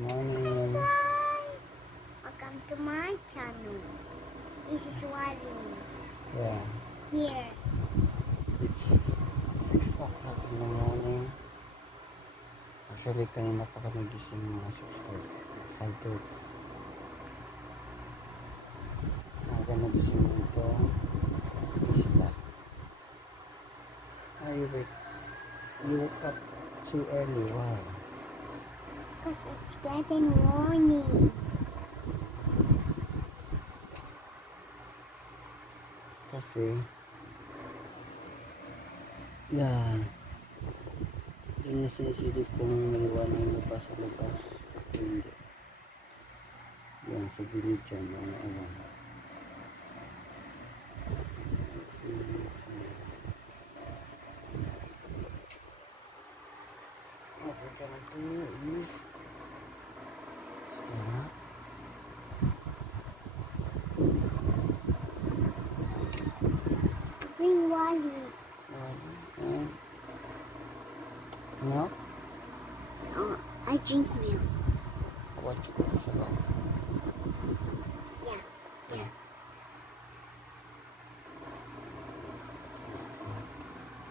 Morning. Welcome to my channel. This is Wally. Yeah, Here. it's 6 o'clock in the morning. Actually, kanina pa kami gising mga 6:30, 5:30. Aga nagising dito. Isla. You woke up too early. Why? Because it's getting morning. Kasi, yun yung sinisilip kong maliwanag na pa sa labas. Hindi. Yan, sa gilid dyan, mga ano. What we're gonna do is stand up. Bring Wally. And milk. Oh, I drink milk. What you got sa loob? Yeah. Yeah.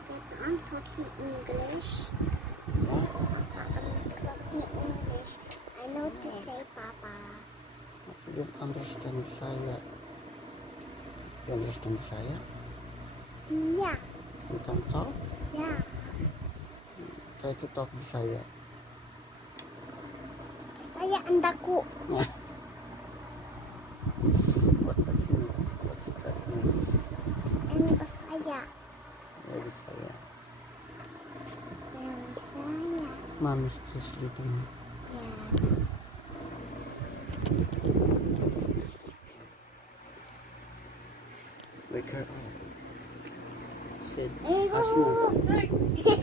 But I'm talking English. Yeah. Papa, I'm talking English. I know to say Papa. I don't understand Bisaya. You understand Bisaya? Yeah. You can talk? Yeah. Try to talk Bisaya. Saya ang dako. What's that means? And Bisaya. Yeah, Bisaya. And Bisaya. Mommy's still sleeping. Yeah. Wake her up. Said, Ew. Asma.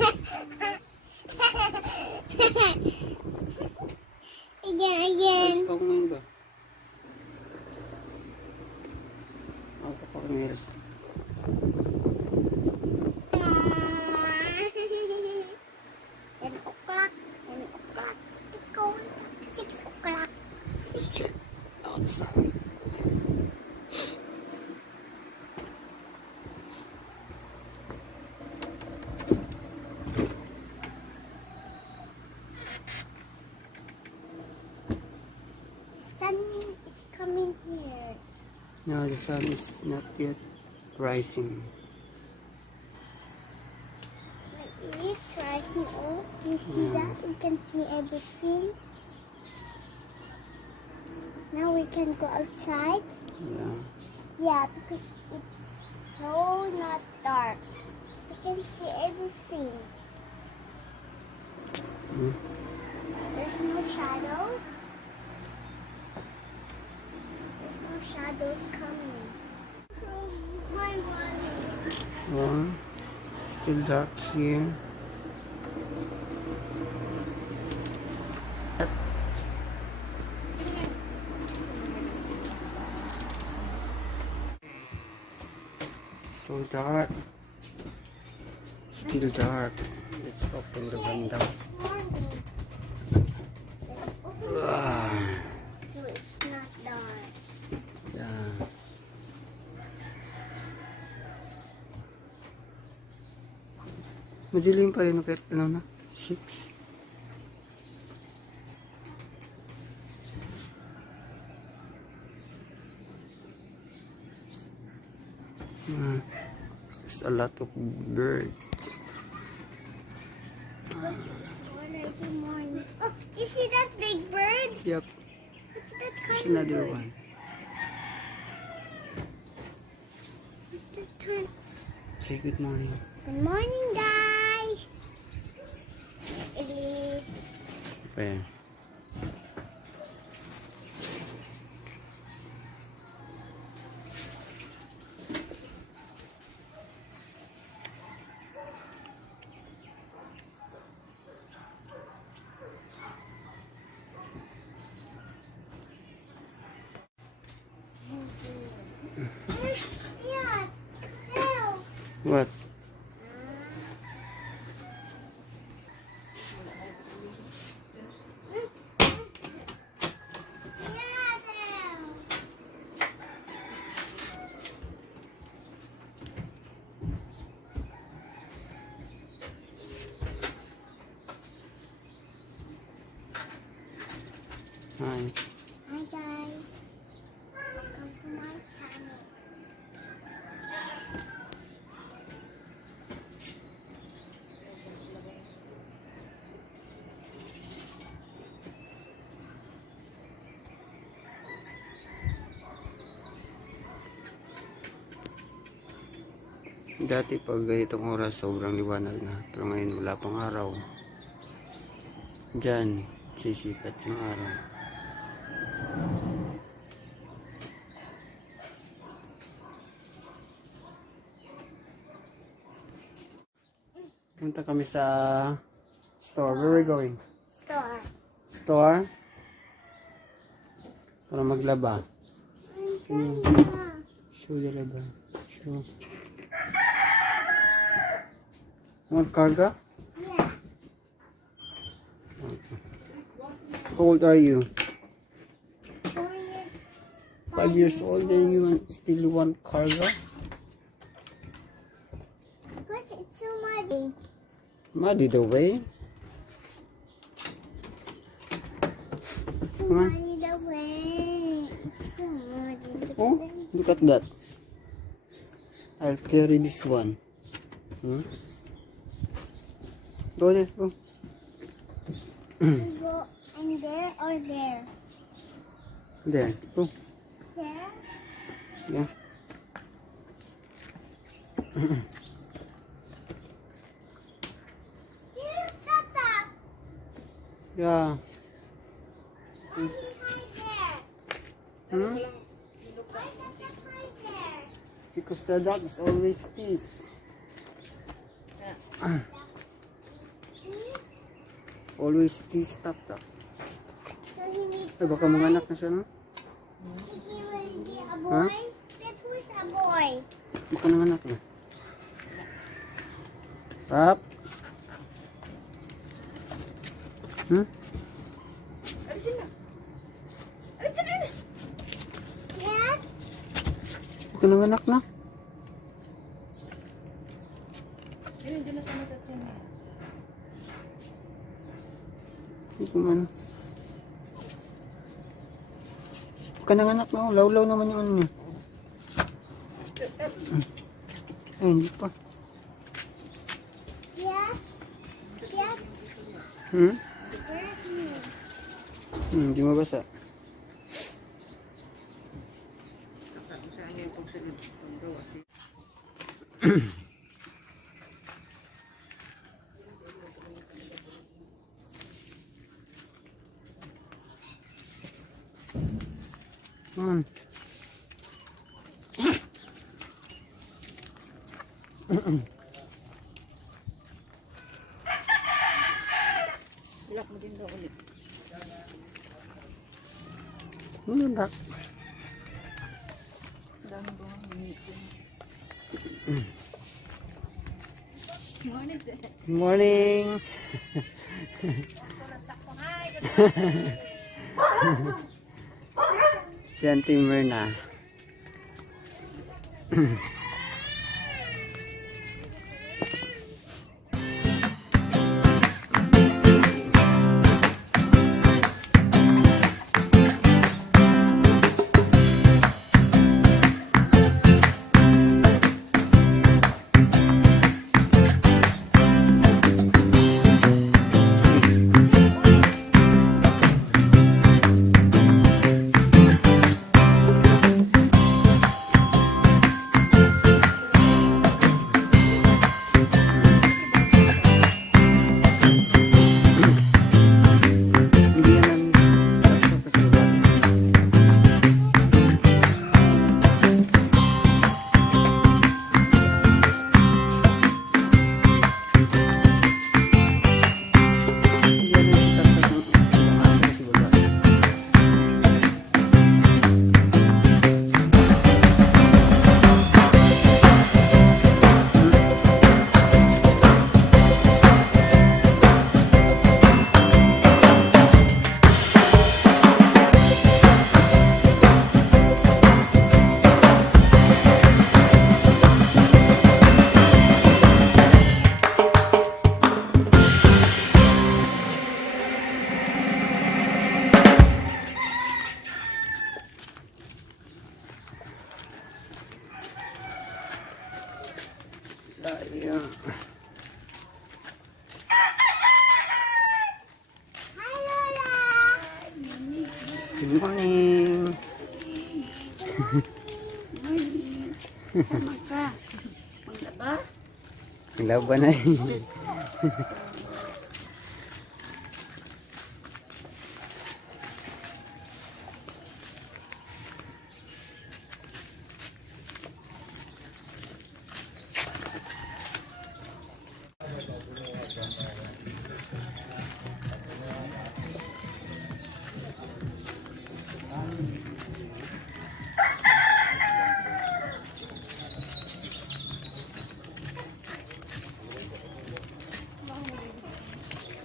Again. Alis pa ako ngayon ba? Aga pa kami alis. 10 o'clock. 10 o'clock. Ikaw, 6 o'clock. Let's check outside. Sun is coming here. No, the sun is not yet rising. It's rising. Oh, you see that? We can see everything. Now we can go outside. Yeah. Yeah, because it's so not dark. We can see everything. Hmm? There's no shadows. There's no shadows coming. My Wally. Oh, it's still dark here. So dark. Still dark. Let's open the window. Morning. Ah, So it's not dark. yeah. Madilim pa rin kahit ano na. 6. There's a lot of birds. Already morning. Oh, you see that big bird? Yep, What's that there's kind of another bird? one. What's that kind? Say good morning. Good morning, guys. Eh, Ayan. Yeah. Help. What? Hi. Hi guys. Welcome to my channel. Dati pag ganitong oras sobrang liwanag na, pero ngayon wala pang araw. Diyan sisikat yung araw. Punta kami sa store. Where are we going? Store. Store? Para maglaba. Show the laba. Show. Want carga? Yeah. How old are you? 4 years. 5 years old and you still want carga? Because it's so muddy. Muddy the way. So Come on. muddy the way. It's so muddy. Oh, look at that. I'll carry this one. Go there, go. You go in there or there? There, go. There? Yeah. You look at that. Yeah. What's behind there? Hmm? Why is that behind there? Because the dog is always peace. Always peace, tap tap. So he needs Ay, baka mga anak na siya, no? he will be a boy. Huh? That was a boy. Baka ng anak na. Tap. Hmm? Alisin na. Alisin na yun. Yeah? Baka ng anak na. Yun, dyan na sama sa tiyan niya. Hindi ko man. Baka ng anak na. Lawlaw naman yung ano niya. Ay, hindi pa. Yeah? Yeah? Hmm? Where's me? Hindi mabasa. Come on. Lock mo din daw ulit. Ano na? Dami ko ang ngipin. Morning, sir. Good morning. Si Auntie Myrna. Good morning. Sama ka. Maglaba? Laban na eh.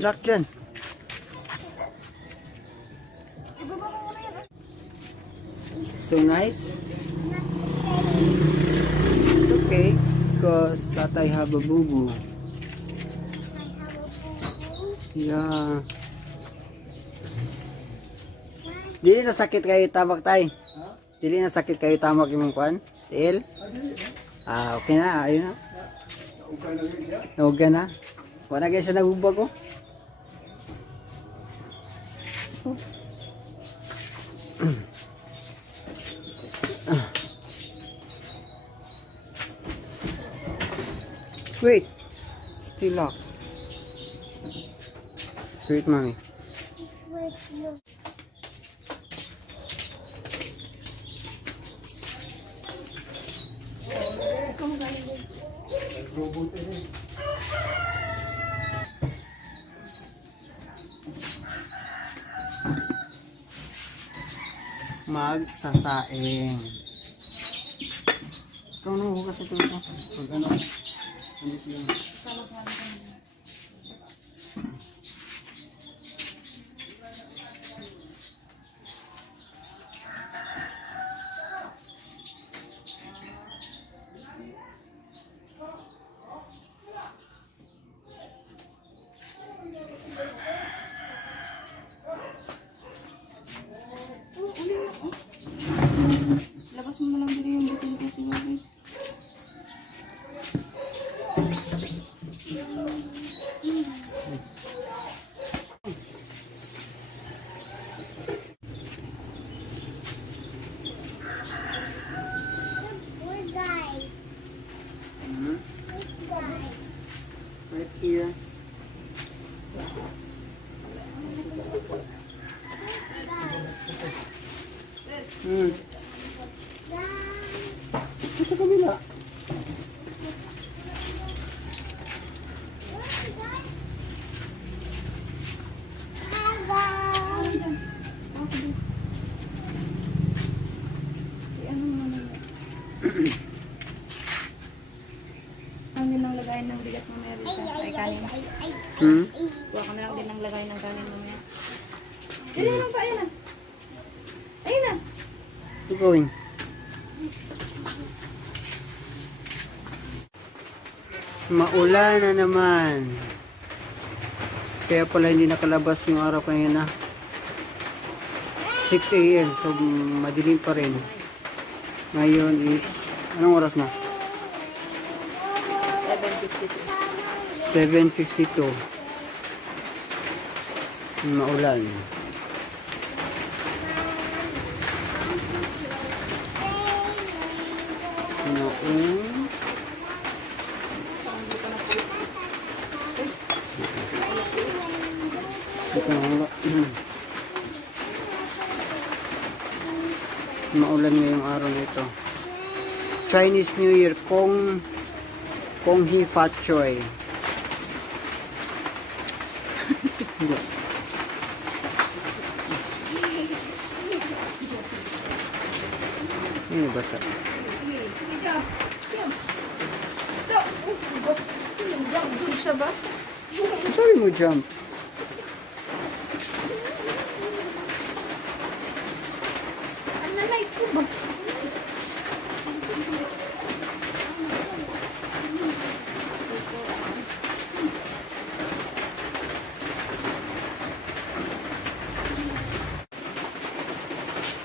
Lock dyan. So nice. It's okay because tatay have a boo-boo. Yeah. Dili na sakit kayo tamak tay. Dili na sakit kayo tamak yung kuan. Tiil. Ah, okay na. Ayun na. Okay na. Wala kayo siya nagubag ko. Wait. Still locked. Sweet mommy. With you. Magsasaing. Ikaw nung hugas ito ito. Pag ano. Ano siya? Labas mo lang dito yung butil-butil, guys. We're guys. Where's guys? Right here. Hmm. Ito sa kabila. Ano mo naman? Ang din ang lagayin ng bigas mo meron sa ay kanin. Hmm? Kuha ka na lang din ng lagayin ng kanin mo meron. Dili lang pa, ayun na. Ayun na. Keep going. Maulan na naman. Kaya pala hindi nakalabas yung araw kanina. 6 AM. So madilim pa rin. Ngayon it's... Anong oras na? 7:52. Maulan. Sinoong. Ito na. Maulan ngayong araw na ito. Chinese New Year, Kong Hee Fat Choi. Hindi. Ini basa. Sorry mo jump. Ano light ko ba?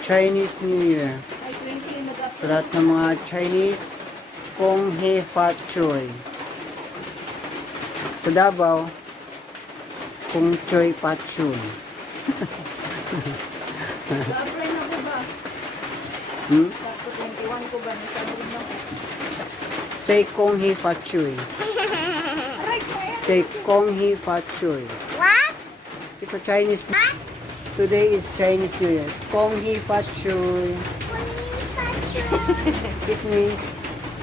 Chinese New Year. Ay, 20 yung nag-up. Sa lahat ng mga Chinese, Kong Hee Fat Choi. Sa Davao, Kong Choi Pat Chun. Ga-apply na ko ba? Hmm? Sakto 21 ko ba? Nasabi na ko. Say Kong Hee Fa Chui. Aray ko yan. Say Kong Hee Fa Chui. What? It's a Chinese. Today is Chinese New Year. Kong Hee Fa Chui. It means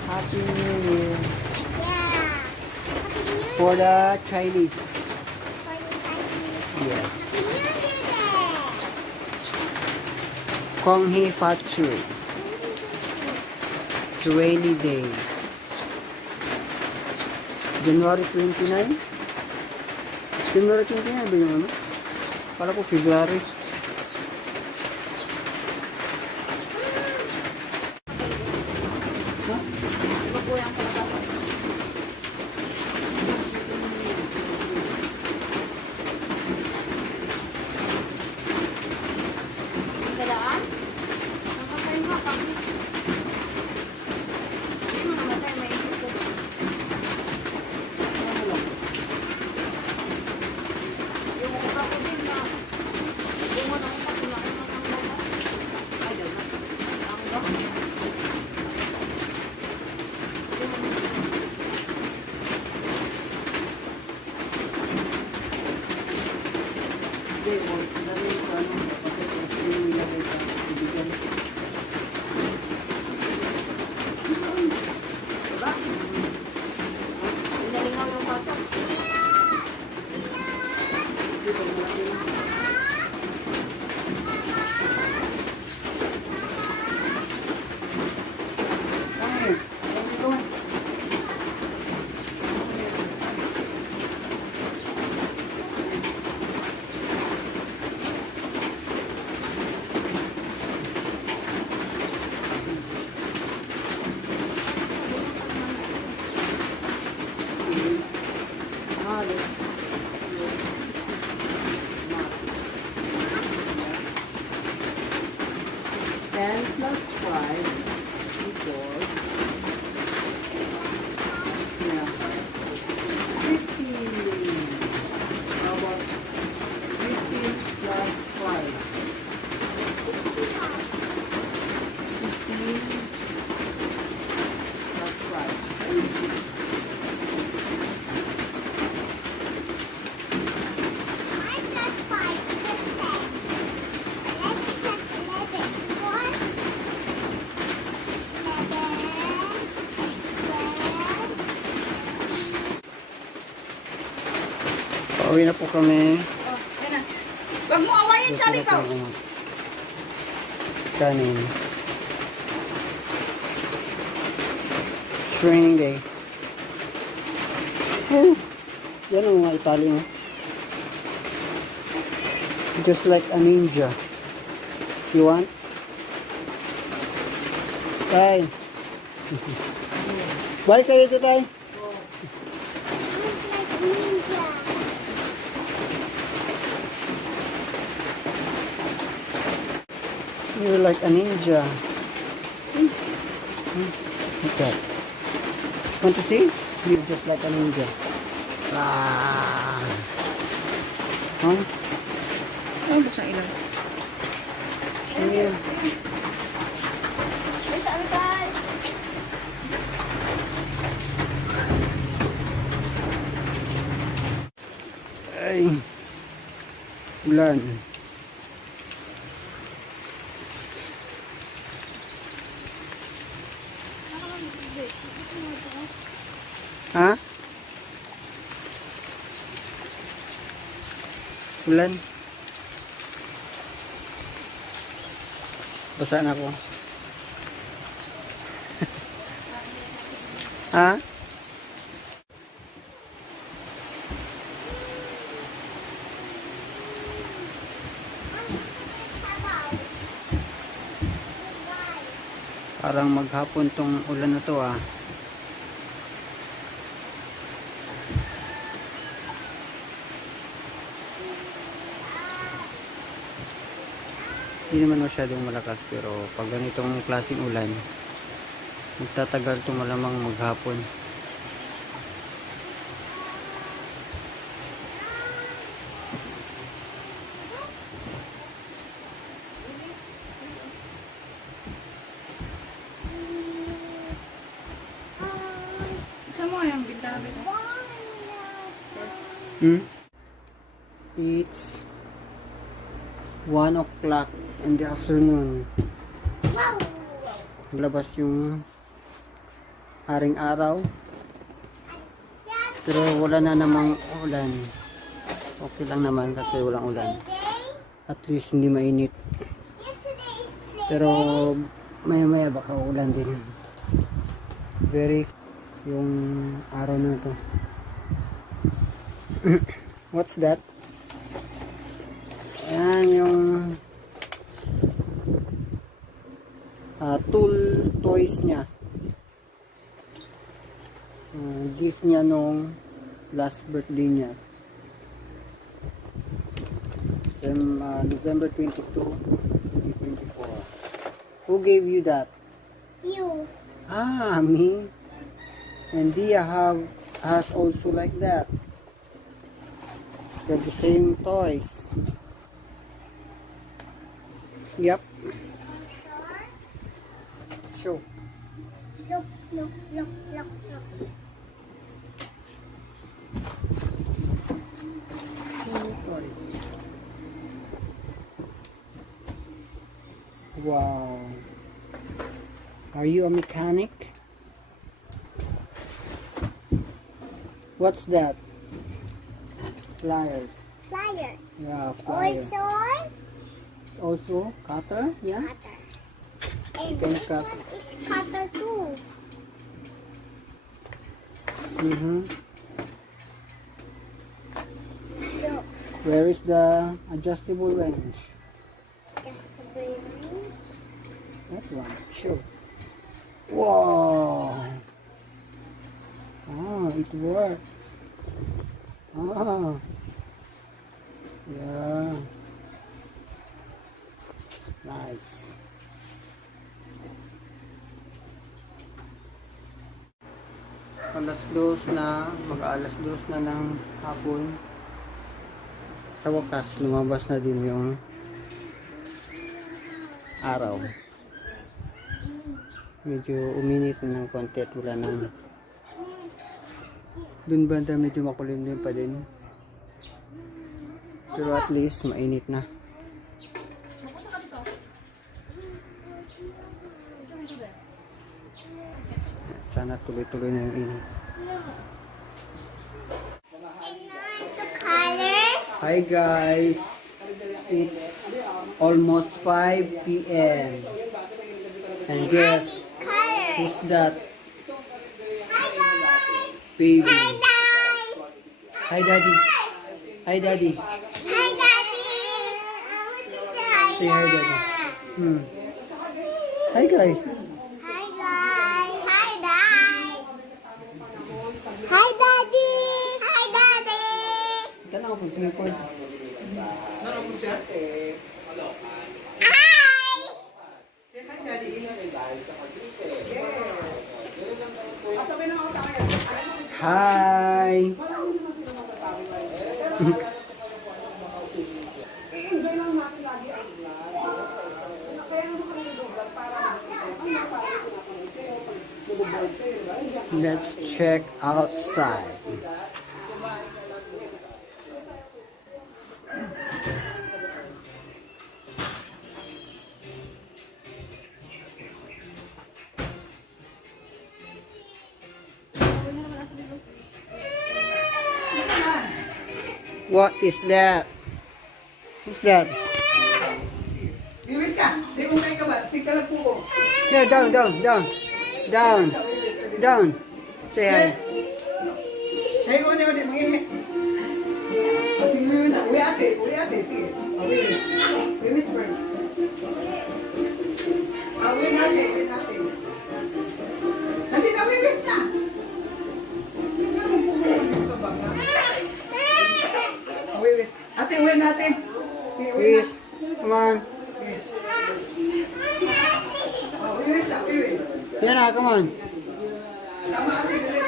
Happy New Year Yeah. for the Chinese. For the Chinese Yes. New Year Day. Kong Hee Fa Chui. It's rainy days. January 29? January 29 ba yung ano? Kala ko February. Huh? Maguyang ko na ba? Sa daan? Nakakain ka pa. Ano naman tayo may isip ko? Yung upa ko din na yung ano ko kinain mo ng bata. Ay, dahil na. Ang dami. Hindi, dali sa ano, kapatid, kasi yung nilagay sa ibigan. Diba? Pinalingaw yung bata. Hindi, pag malaki na. Ay, ano ito? Ah, let's 10 plus 5 equals, yeah, 15. How about 15 plus 5? 15 plus 5. Five plus five equals 10. 11 plus 11 equals 11, 12. Pauwi na po kami. Oh, yan na. Huwag mo awayin, sabi ko. Kanin. Training day. Oh, yan ang mga itali mo. Just like a ninja. You want? Tay. Balik sa ito, tay. Looks like ninja. You're like a ninja. Look at. Want to see? You're just like a ninja. Ah. Huh? Ano buksan ilaw? Here. Wait, Uncle. Ay. Ulan. Ha? Ulan. Basa na ako. Ha? Parang maghapon tong ulan na to ah. Hindi naman masyadong malakas pero pag ganitong klaseng ulan magtatagal to malamang maghapon. It's 1 o'clock in the afternoon. Wow! Labas yung haring araw. Pero wala na namang ulan. Okay lang naman kasi walang ulan. At least hindi mainit. Yesterday is play. Pero maya baka ulan din. Very yung araw na to. What's that? Ayan yung tool toys niya. Gift niya nung last birthday niya. November 22, 2024. Who gave you that? You. Me. And Dia has also like that. They're the same toys. Yep. Show. Look, look, look, look, look. Toys. Wow. Are you a mechanic? What's that? Pliers. Flyer. Yeah, pliers. Also, It's also cutter, yeah? cutter. And can this cut. one is cutter too. Look, Where is the adjustable wrench? just the baby. That one. Sure. Wow. Oh, it works. Ah. Yeah. Nice. Mag-alas 2 na ng hapon. Sa wakas, lumabas na din yung araw. Medyo uminit na ng konti at wala nang dun banda medyo makulimlim pa din, pero at least mainit na. Sana tuloy-tuloy na yung init. The colors. Hi guys, it's almost 5 p.m. and guess Colors. who's that Hi guys. baby? Hi guys. Hi daddy. Hi daddy. Hi daddy. I want to say Say hi daddy. Hi guys. Hi guys. Hi guys. Hi daddy. Hi daddy. Tala ko pag-record. Hi. Let's check outside. What is that? What's that? Biwis ka! Di mo kayo ka ba? Sige ka lang po. Yeah, down. Say hi. Hey, uli, mangini. Sige, biwis na. Uwi ate. Sige. Biwis. Biwis first. Uwi natin. Dali na, biwis na. Biwis. Ate, uwi natin. Please, come on. Biwis na, biwis. Yan na, come on. Tama, ate, dali.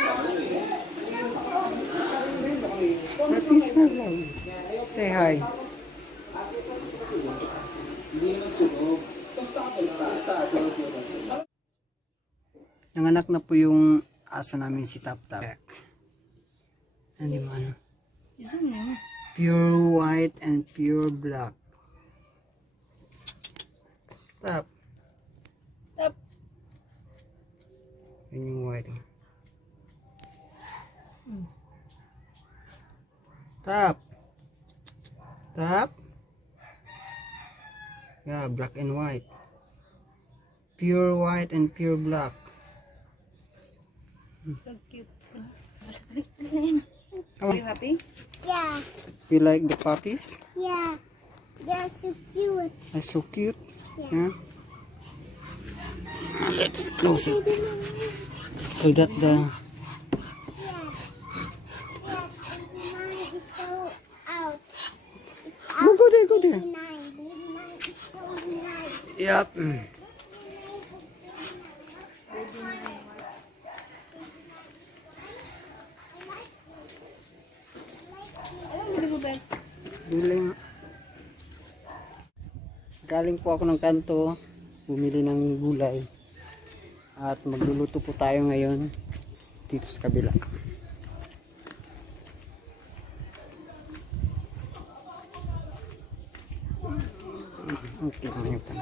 Say hi. Nanganak na po yung aso namin si Tap Tap. Hindi mo ano. Zoom mo. Pure white and pure black. Tap. Tap. Yun yung white. Tap. Tap. Yeah, black and white. Pure white and pure black. So cute. Are you happy? Yeah, You like the puppies? yeah. They're so cute. That's so cute. Yeah. Yeah. Let's close it so that the Yeah. Yeah, baby mine is so out. It's go there, go there. Baby mine is so nice. Yep. Alam mo, Ligo Bebs? Galing. Galing po ako ng kanto, bumili ng gulay. At magluluto po tayo ngayon dito sa kabila. Okay, ngayon pa.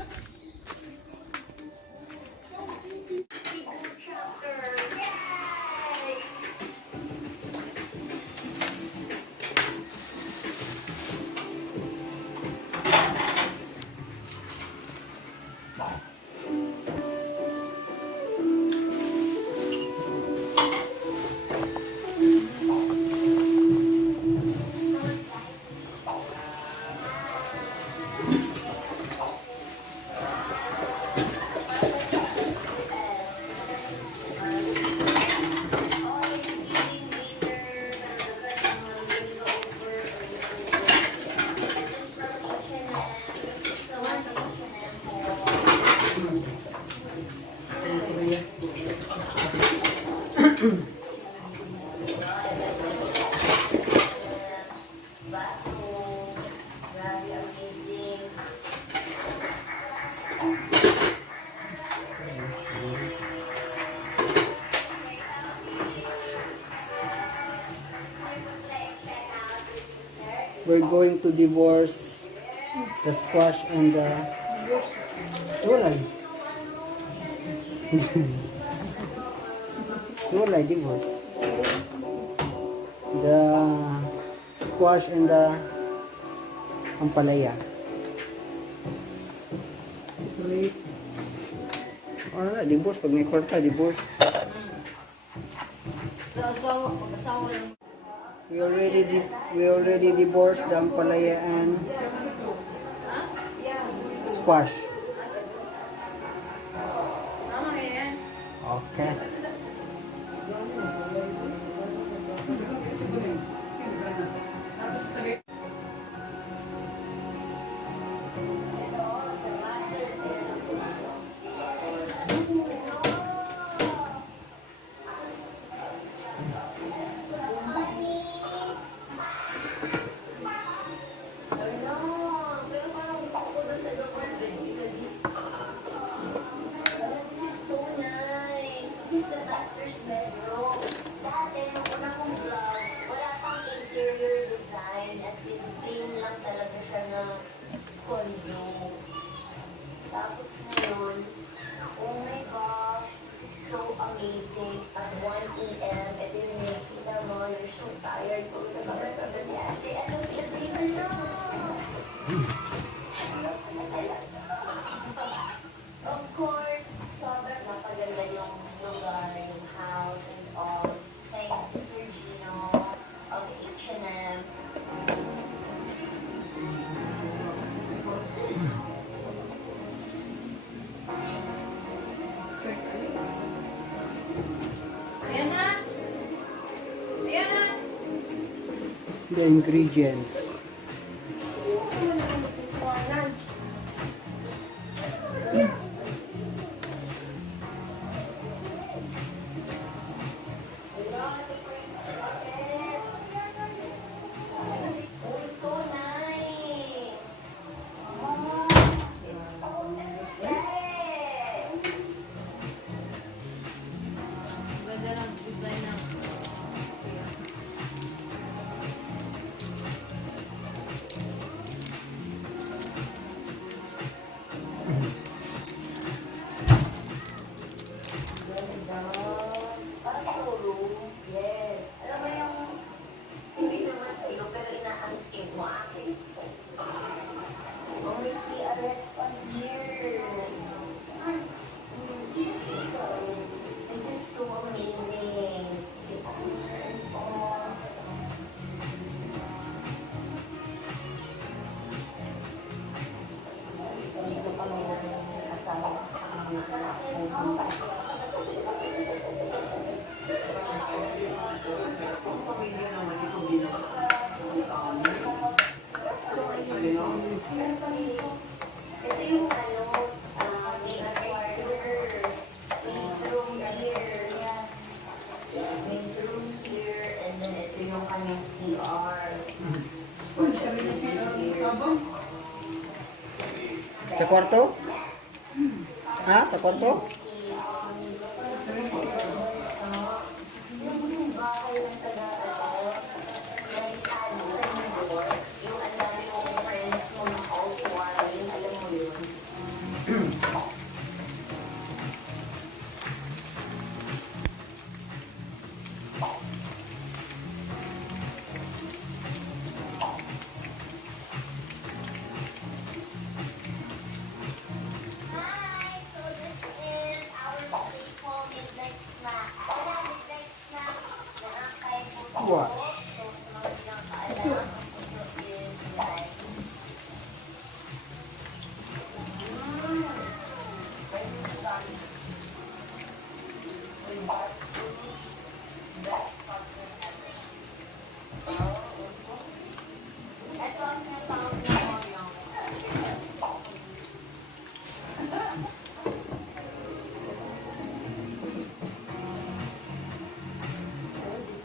We're going to divorce the squash and the walay. Walay, divorce. The squash and the ampalaya. Separate. Ano na, divorce. Pag may kwarta, divorce. We already divorced the ampalaya and squash. Okay. The ingredients. Ito yung ano, may room here. May room here, and then ito yung kanyang CR. Sa kwarto? Ha? Sa kwarto? Hi, so this is our staple midnight snack. Midnight snack na ang kain po. Wow. So, sa mga pinakaalam, ito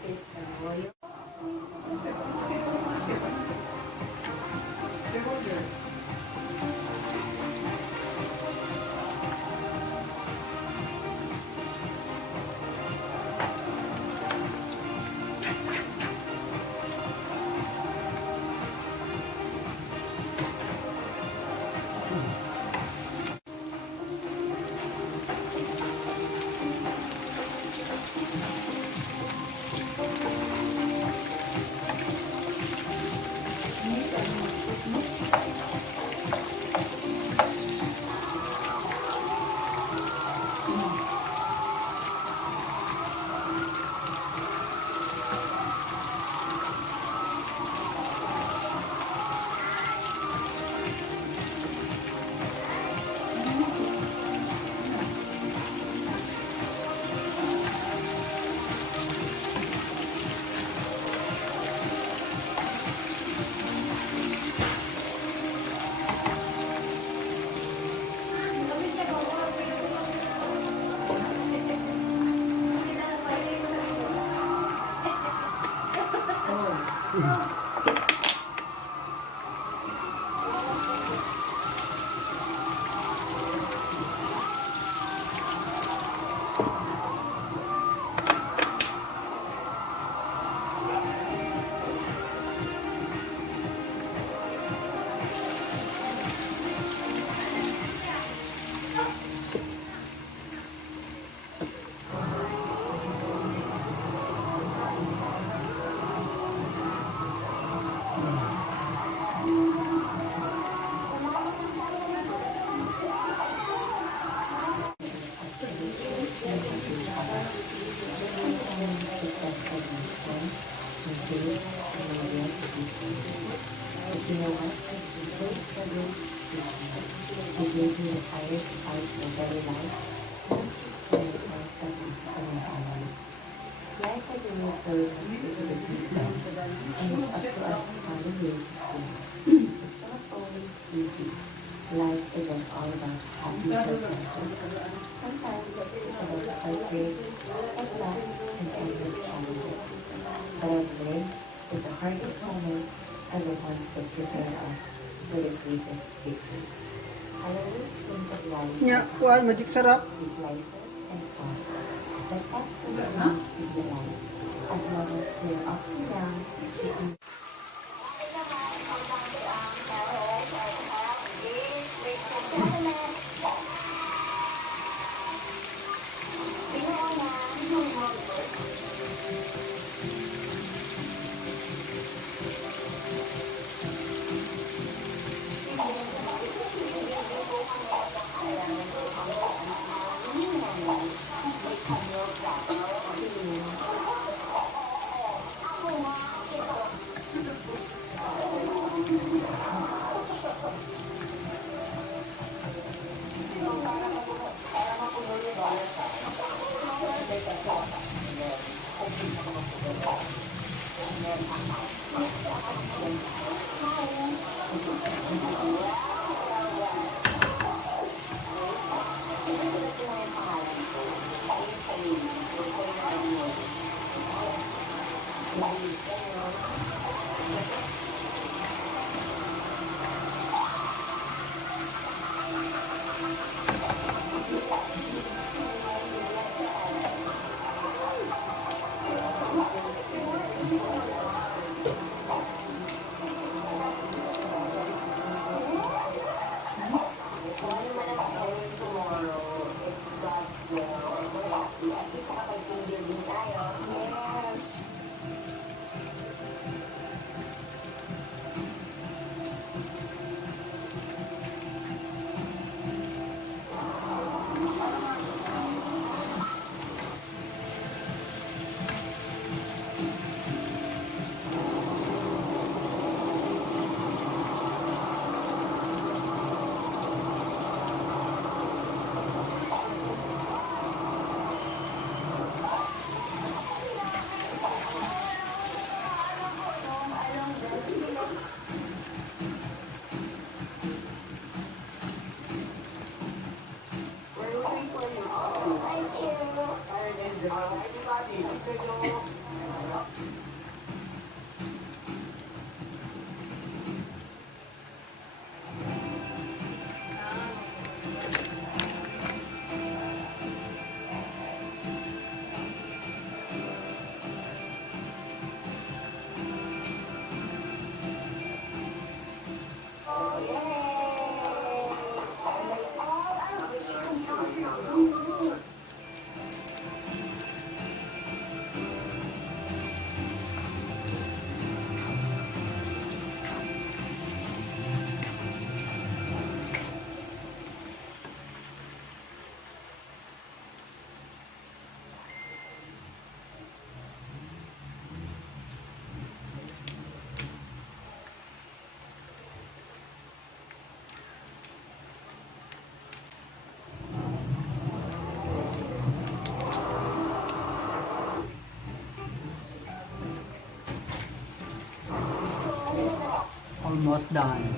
is like Life isn't all about happy circumstances. Sometimes it's about heartbreak, and love, and endless challenges. But I've learned that the hardest moments are the ones that prepare us for the greatest victory. I always think of life Nya, kuan magic sarap. with life and fun. But that's what it means to be alive. As long as there are ups and downs, we can Hi. Almost done.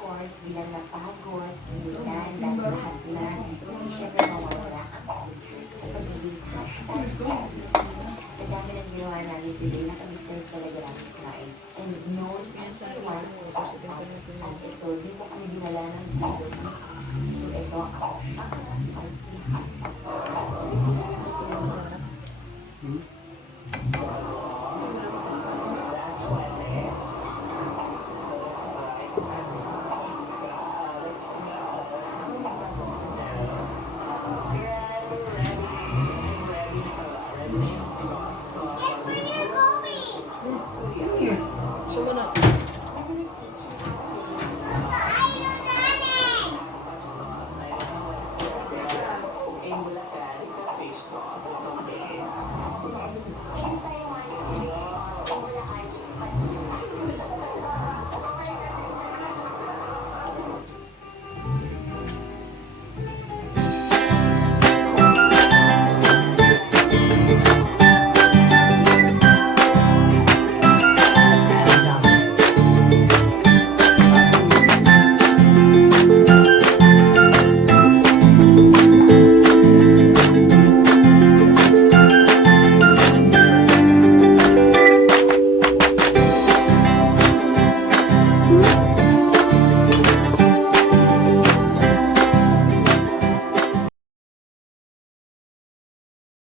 Course, bilang napagod, bilan, lahat na, hindi syempre mawawala ang sa pagiging hashtag. Sa dami ng ginawa namin, bilay na kami serve talaga namin kumain. And no once, at ito, di po kami dinala ng video. So ito, ang spicy hot. Hmm?